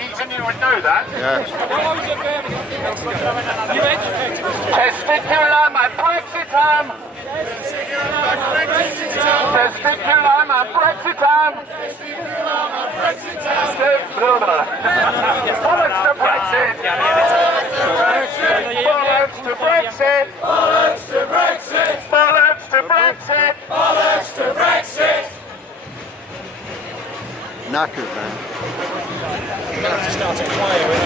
Eton, you would know that. Yeah. Testiculum and Brexitum. Testiculum and Brexitum. Bollocks to Brexit. Bollocks to Brexit. Bollocks to Brexit! Bollocks to Brexit. Bollocks to Brexit! Knackered, man. You're going to have to start a choir with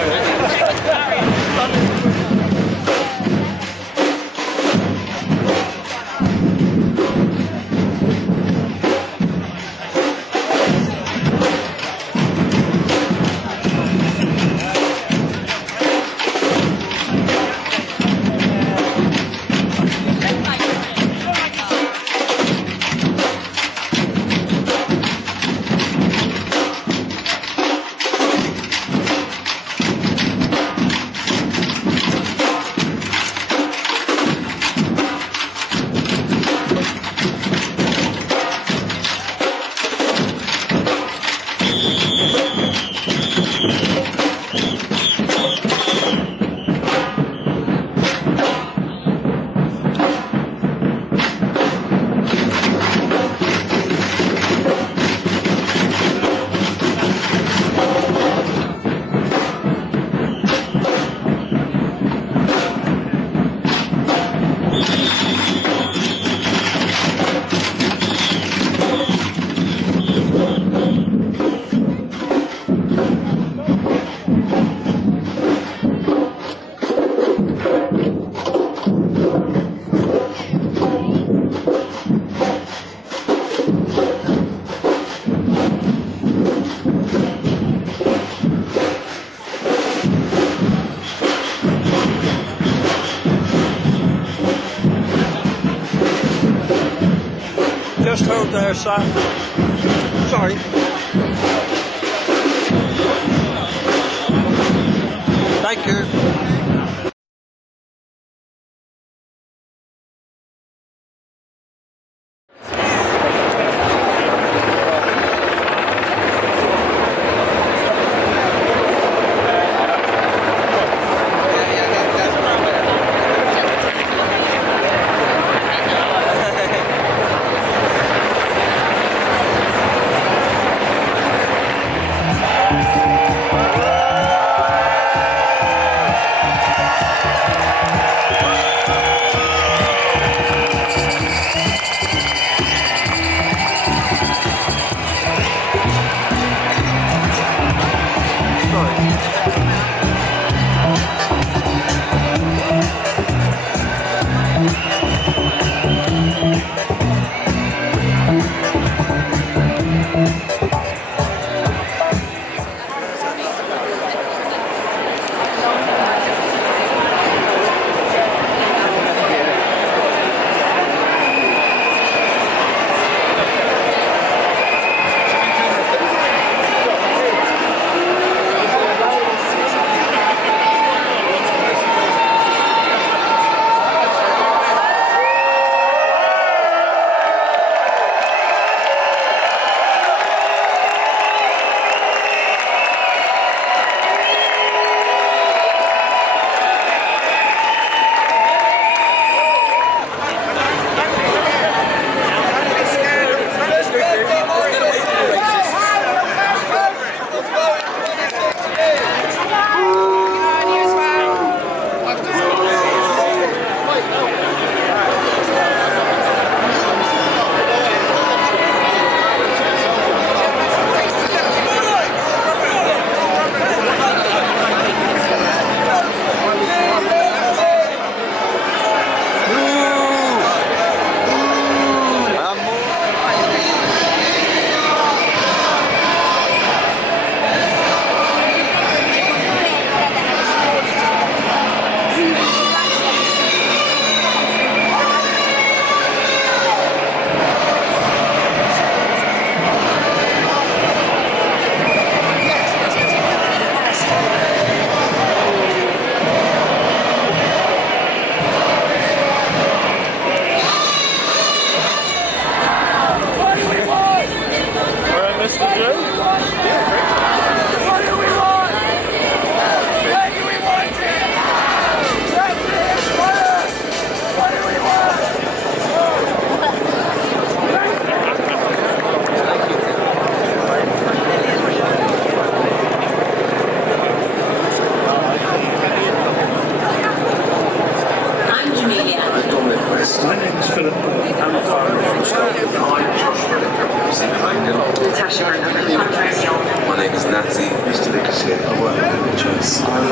Just hold there, sir. Sorry. Thank you.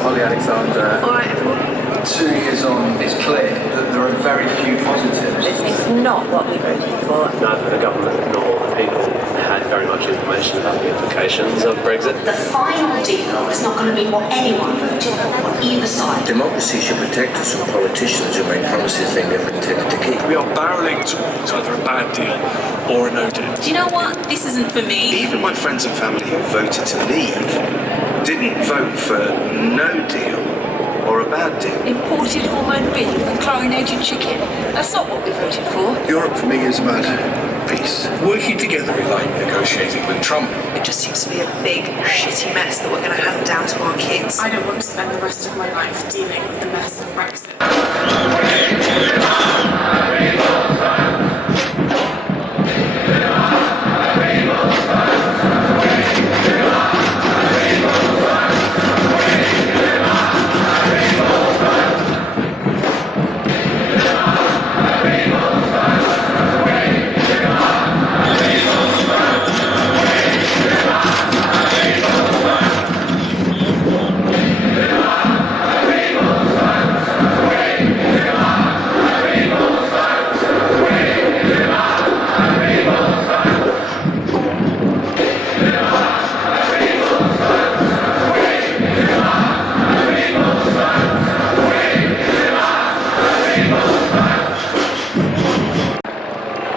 Holly Alexander. All right, everyone. 2 years on, it's clear that there are very few positives. It's not what we voted for. Neither the government nor the people had very much information about the implications of Brexit. The final deal is not going to be what anyone voted for on either side. Democracy should protect us from politicians who make promises they never intended to keep. We are barrelling towards either a bad deal or a no deal. Do you know what? This isn't for me. Even my friends and family who voted to leave didn't vote for no deal or a bad deal. Imported hormone beef and chlorinated chicken. That's not what we voted for. Europe for me is about peace. Working together, we like negotiating with Trump. It just seems to be a big, shitty mess that we're going to hand down to our kids. I don't want to spend the rest of my life dealing with the mess of Brexit.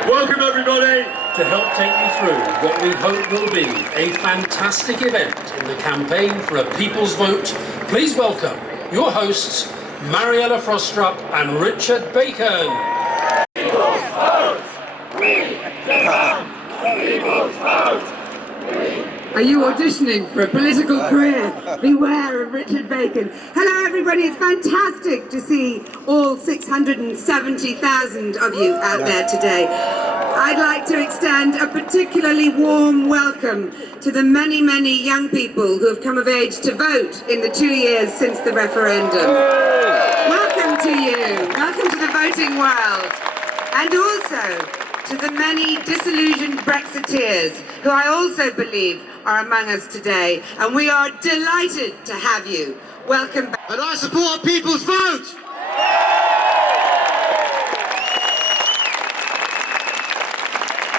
Welcome everybody to help take you through what we hope will be a fantastic event in the campaign for a People's Vote. Please welcome your hosts, Mariella Frostrup and Richard Bacon. People's vote! We demand people's vote! Are you auditioning for a political career? Beware of Richard Bacon. Hello everybody, it's fantastic to see all 670,000 of you out there today. I'd like to extend a particularly warm welcome to the many, many young people who have come of age to vote in the 2 years since the referendum. Welcome to you. Welcome to the voting world. And also to the many disillusioned Brexiteers who I also believe are among us today, and we are delighted to have you. Welcome back. And I support People's Vote!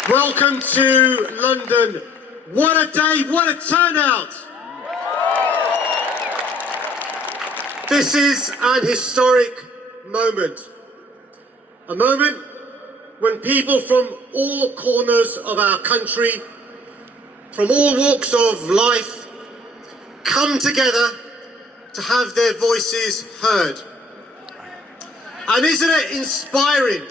Welcome to London. What a day, what a turnout! This is an historic moment. A moment when people from all corners of our country, from all walks of life, come together to have their voices heard. And isn't it inspiring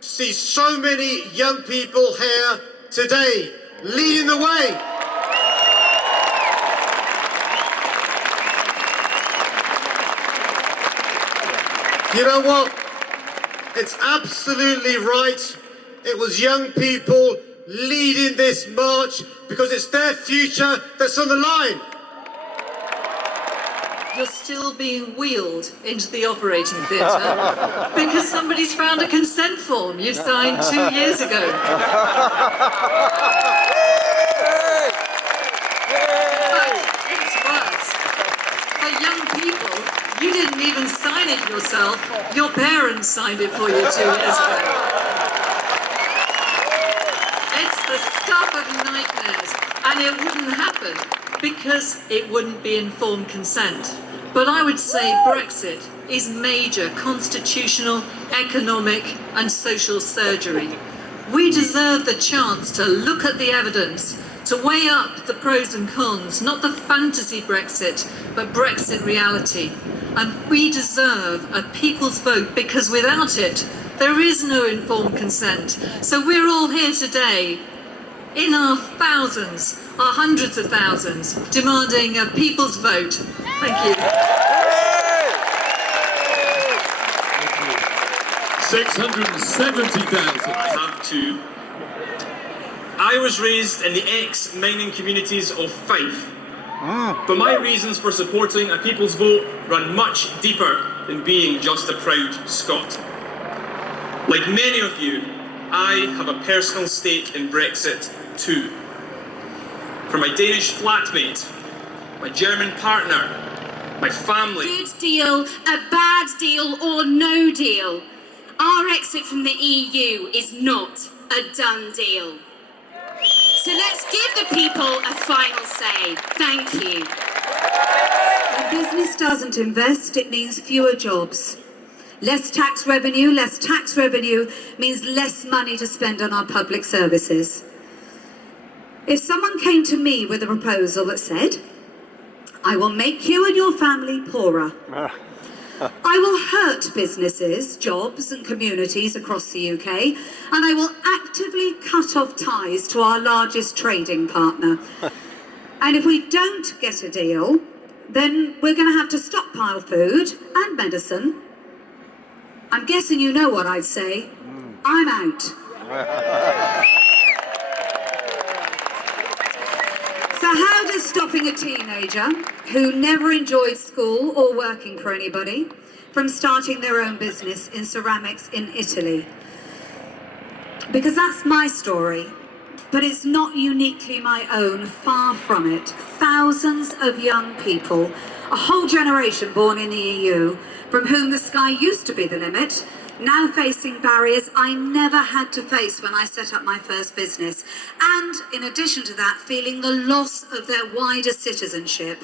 to see so many young people here today leading the way? You know what? It's absolutely right. It was young people leading this march because it's their future that's on the line. You're still being wheeled into the operating theatre because somebody's found a consent form you signed 2 years ago. But it's worse. For young people, you didn't even sign it yourself. Your parents signed it for you 2 years ago. It's the stuff of nightmares, and it wouldn't happen because it wouldn't be informed consent. But I would say Brexit is major constitutional, economic and social surgery. We deserve the chance to look at the evidence, to weigh up the pros and cons, not the fantasy Brexit, but Brexit reality. And we deserve a people's vote because without it, there is no informed consent. So we're all here today, in our thousands, our hundreds of thousands, demanding a people's vote. Thank you. 670,000. I have two. I was raised in the ex-mining communities of Fife, but my reasons for supporting a people's vote run much deeper than being just a proud Scot. Like many of you, I have a personal stake in Brexit too. For my Danish flatmate, my German partner, my family. Good deal, a bad deal, or no deal. Our exit from the EU is not a done deal. So let's give the people a final say. Thank you. When business doesn't invest, it means fewer jobs. Less tax revenue means less money to spend on our public services. If someone came to me with a proposal that said, I will make you and your family poorer, I will hurt businesses, jobs and communities across the UK, and I will actively cut off ties to our largest trading partner. And if we don't get a deal, then we're going to have to stockpile food and medicine. I'm guessing you know what I'd say. I'm out. So how does stopping a teenager who never enjoyed school or working for anybody from starting their own business in ceramics in Italy? Because that's my story, but it's not uniquely my own, far from it. Thousands of young people, a whole generation born in the EU, from whom the sky used to be the limit, now facing barriers I never had to face when I set up my first business. And in addition to that, feeling the loss of their wider citizenship.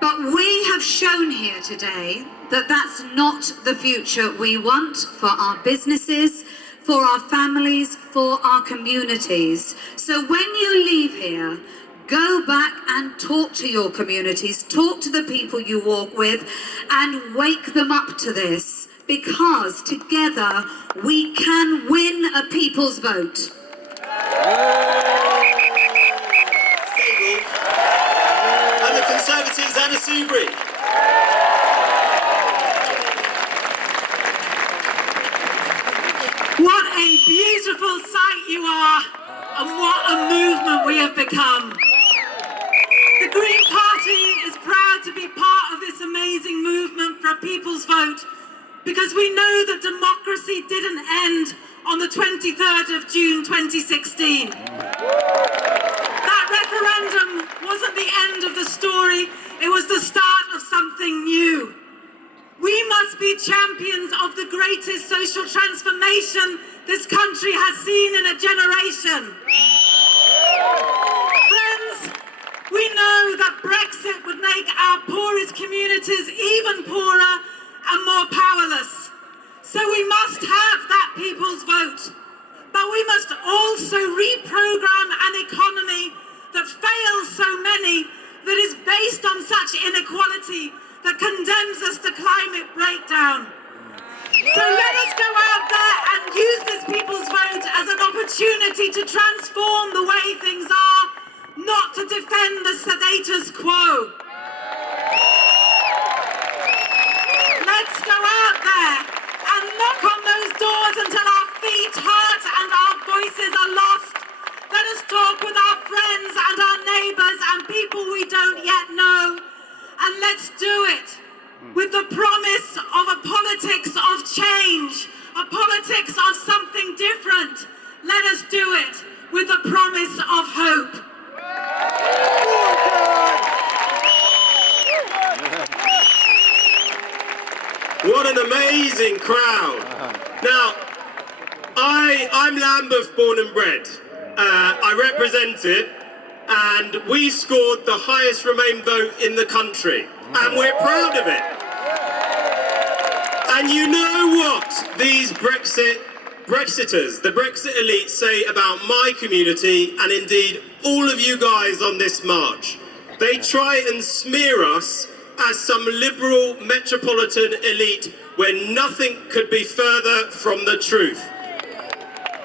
But we have shown here today that that's not the future we want for our businesses, for our families, for our communities. So when you leave here, go back and talk to your communities, talk to the people you walk with, and wake them up to this, because together we can win a people's vote. Stable. And the Conservatives, Anna Soubry. What a beautiful sight you are, and what a movement we have become. The Green Party is proud to be part of this amazing movement for a people's vote, because we know that democracy didn't end on the 23rd of June 2016. That referendum wasn't the end of the story, it was the start of something new. We must be champions of the greatest social transformation this country has seen in a generation. Friends, we know that Brexit would make our poorest communities even poorer and more powerless. So we must have that people's vote. But we must also reprogram an economy that fails so many, that is based on such inequality, that condemns us to climate breakdown. So let us go out there and use this people's vote as an opportunity to transform the way things are, not to defend the status quo. Let's go out there and knock on those doors until our feet hurt and our voices are lost. Let us talk with our friends and our neighbours and people we don't yet know. And let's do it with the promise of a politics of change, a politics of something different. Let us do it with the promise of hope. What an amazing crowd. Now, I'm Lambeth born and bred. I represent it, and we scored the highest Remain vote in the country, and we're proud of it. And you know what these Brexiters, the Brexit elite, say about my community, and indeed all of you guys on this march? They try and smear us as some liberal metropolitan elite when nothing could be further from the truth.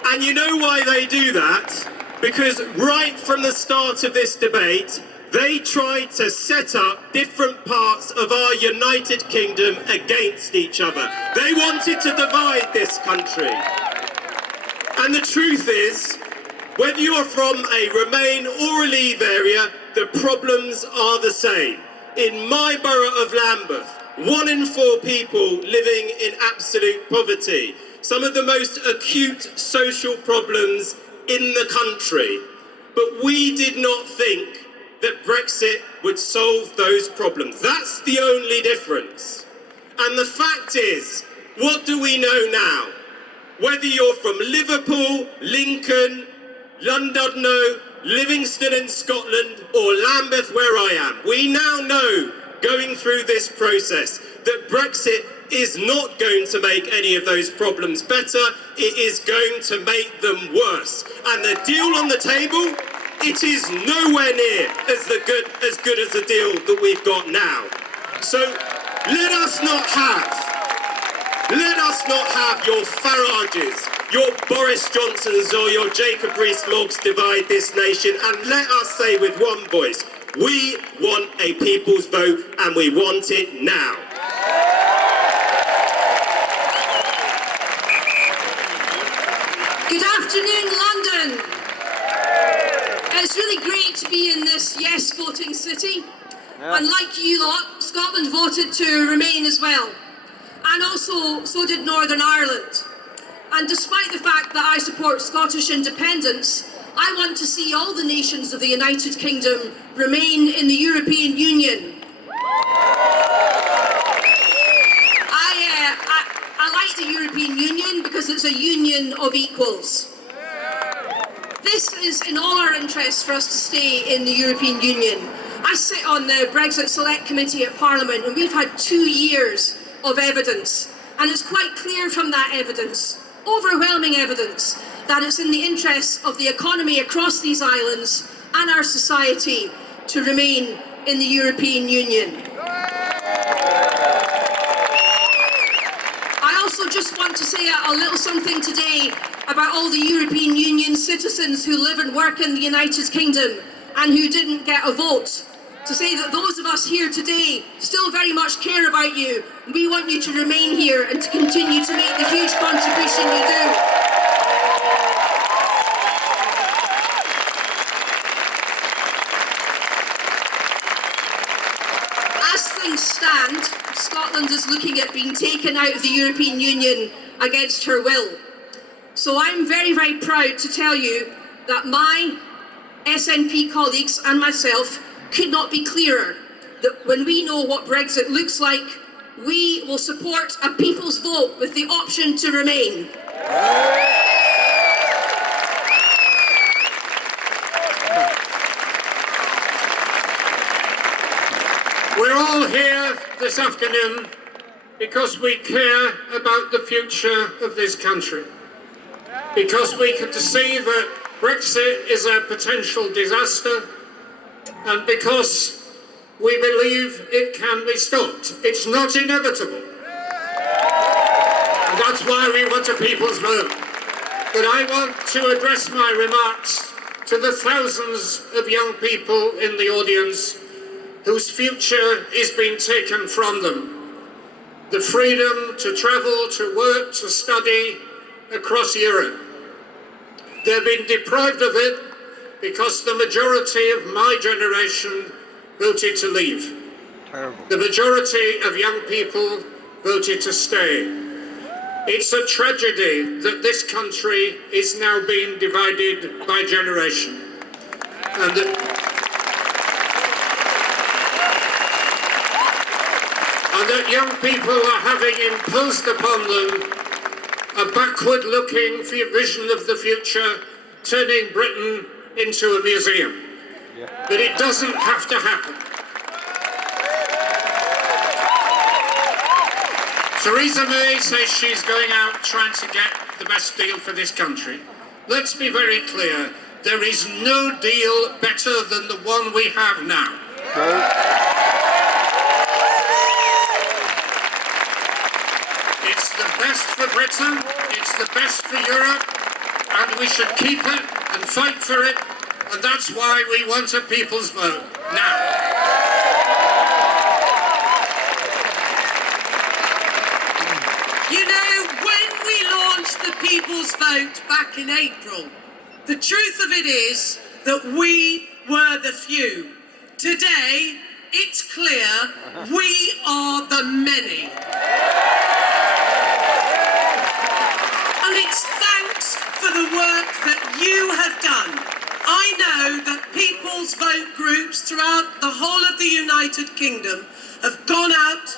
And you know why they do that? Because right from the start of this debate, they tried to set up different parts of our United Kingdom against each other. They wanted to divide this country. And the truth is, whether you're from a Remain or a Leave area, the problems are the same. In my borough of Lambeth, 1 in 4 people living in absolute poverty. Some of the most acute social problems in the country. But we did not think that Brexit would solve those problems. That's the only difference. And the fact is, what do we know now? Whether you're from Liverpool, Lincoln, Llandudno, Livingston in Scotland, or Lambeth where I am, we now know, going through this process, that Brexit is not going to make any of those problems better. It is going to make them worse. And the deal on the table, it is nowhere near as good as the deal that we've got now. So let us not have your Farages, your Boris Johnsons or your Jacob Rees-Moggs divide this nation, and let us say with one voice, we want a people's vote and we want it now. Good afternoon, London. It's really great to be in this yes voting city. And like you lot, Scotland voted to remain as well. And also, so did Northern Ireland. And despite the fact that I support Scottish independence, I want to see all the nations of the United Kingdom remain in the European Union. I like the European Union because it's a union of equals. This is in all our interests for us to stay in the European Union. I sit on the Brexit Select Committee at Parliament, and we've had 2 years of evidence, and it's quite clear from that evidence, overwhelming evidence, that it's in the interests of the economy across these islands and our society to remain in the European Union. I also just want to say a little something today about all the European Union citizens who live and work in the United Kingdom and who didn't get a vote. To say that those of us here today still very much care about you. We want you to remain here and to continue to make the huge contribution you do. As things stand, Scotland is looking at being taken out of the European Union against her will. So I'm very, very proud to tell you that my SNP colleagues and myself could not be clearer that when we know what Brexit looks like, we will support a people's vote with the option to remain. We're all here this afternoon because we care about the future of this country. Because we can see that Brexit is a potential disaster, and because we believe it can be stopped. It's not inevitable. And that's why we want a people's vote. But I want to address my remarks to the thousands of young people in the audience whose future is being taken from them. The freedom to travel, to work, to study across Europe. They've been deprived of it because the majority of my generation voted to leave. Terrible. The majority of young people voted to stay. It's a tragedy that this country is now being divided by generation. And that young people are having imposed upon them a backward-looking vision of the future, turning Britain into a museum. But it doesn't have to happen. Theresa May says she's going out trying to get the best deal for this country. Let's be very clear, there is no deal better than the one we have now. It's the best for Britain, it's the best for Europe, and we should keep it and fight for it, and that's why we want a people's vote now. You know, when we launched the People's Vote back in April, the truth of it is that we were the few. Today, it's clear we are the many. And it's thanks for the work that you have done. I know that People's Vote groups throughout the whole of the United Kingdom have gone out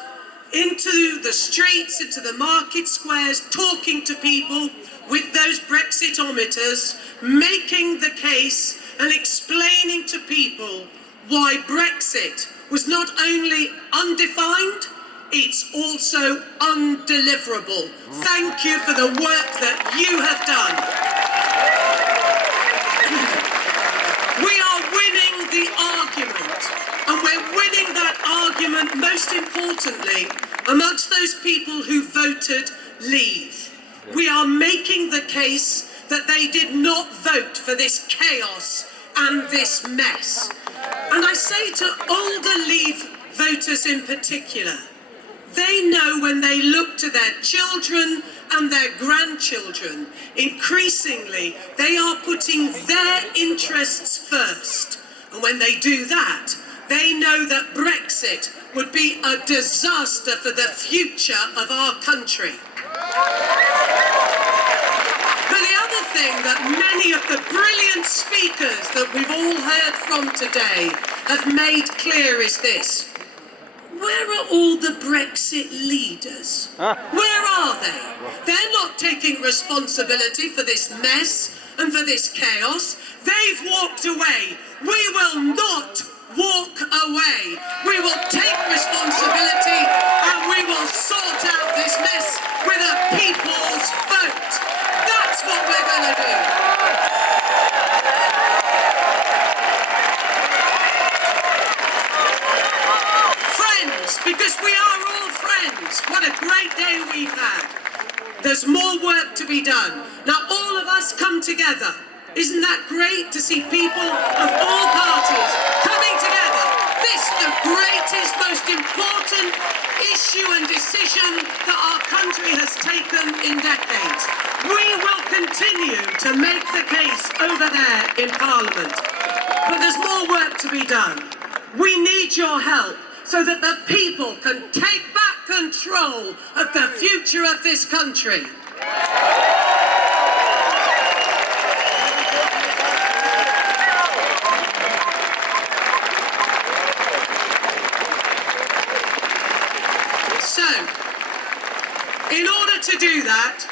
into the streets, into the market squares, talking to people with those Brexitometers, making the case and explaining to people why Brexit was not only undefined, it's also undeliverable. Thank you for the work that you have done. We are winning the argument, and we're winning that argument most importantly amongst those people who voted Leave. We are making the case that they did not vote for this chaos and this mess. And I say to older Leave voters in particular, they know when they look to their children and their grandchildren, increasingly they are putting their interests first. And when they do that, they know that Brexit would be a disaster for the future of our country. But the other thing that many of the brilliant speakers that we've all heard from today have made clear is this. Where are all the Brexit leaders? Where are they? They're not taking responsibility for this mess and for this chaos. They've walked away. We will not walk away. We will take responsibility and we will sort out this mess with a people's vote. That's what we're going to do. Friends, because we are all friends. What a great day we've had. There's more work to be done. Now all of us come together. Isn't that great to see people of all parties coming together? This is the greatest, most important issue and decision that our country has taken in decades. We will continue to make the case over there in Parliament. But there's more work to be done. We need your help so that the people can take back control of the future of this country. So, in order to do that,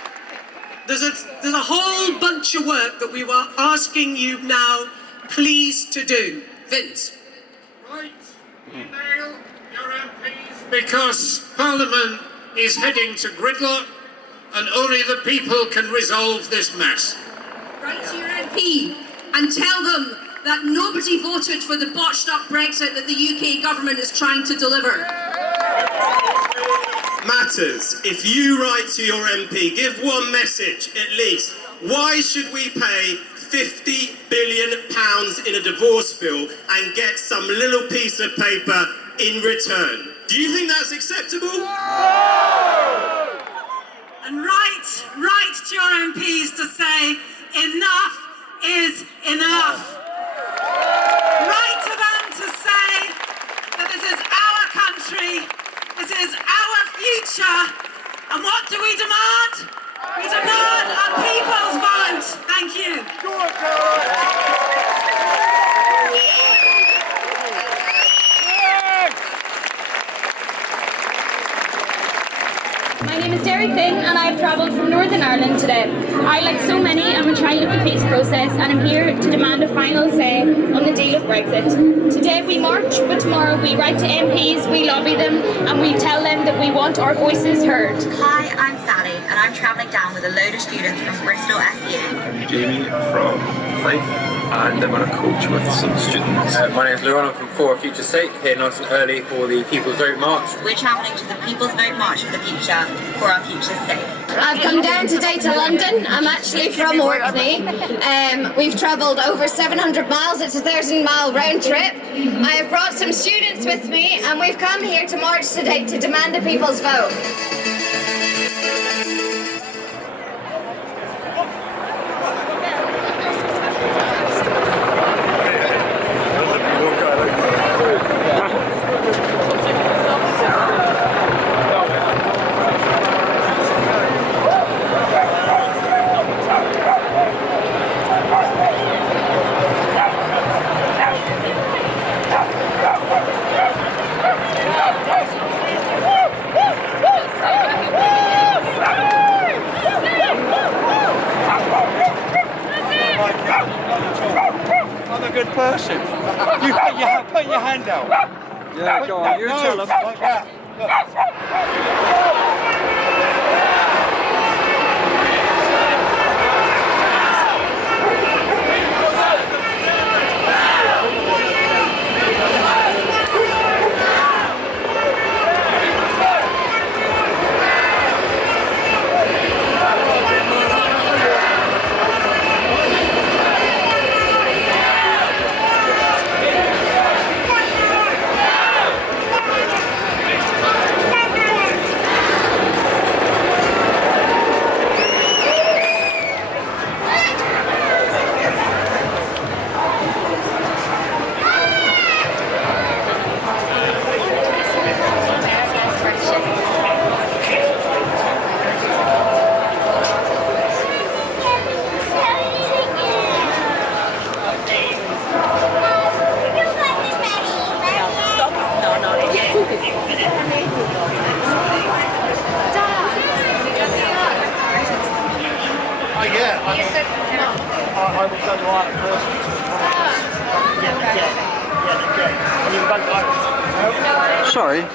there's a whole bunch of work that we were asking you now, please, to do. Vince. Right. Email your MPs because Parliament is heading to gridlock and only the people can resolve this mess. Write to your MP and tell them that nobody voted for the botched up Brexit that the UK government is trying to deliver. Matters. If you write to your MP, give one message at least. Why should we pay £50 billion in a divorce bill and get some little piece of paper in return? Do you think that's acceptable? No! And write to your MPs to say enough is enough. Write to them to say that this is our country, this is our future, and what do we demand? We demand a people's vote. Thank you. My name is Derek Finn and I've travelled from Northern Ireland today. I, like so many, am a child of the peace process and I'm here to demand a final say on the deal of Brexit. Today we march, but tomorrow we write to MPs, we lobby them and we tell them that we want our voices heard. Hi, I'm Sally and I'm travelling down with a load of students from Bristol SU. I'm Jamie from Fife and I'm on a coach with some students. My name is Lauren, I'm from For Future's Sake, here nice and early for the People's Vote March. We're travelling to the People's Vote March for the future, for our future's sake. I've come down today to London. I'm actually from Orkney. We've travelled over 700 miles. It's a 1,000-mile round trip. I have brought some students with me and we've come here to march today to demand the people's vote. Yeah, go on, you tell them. Like that. Sorry.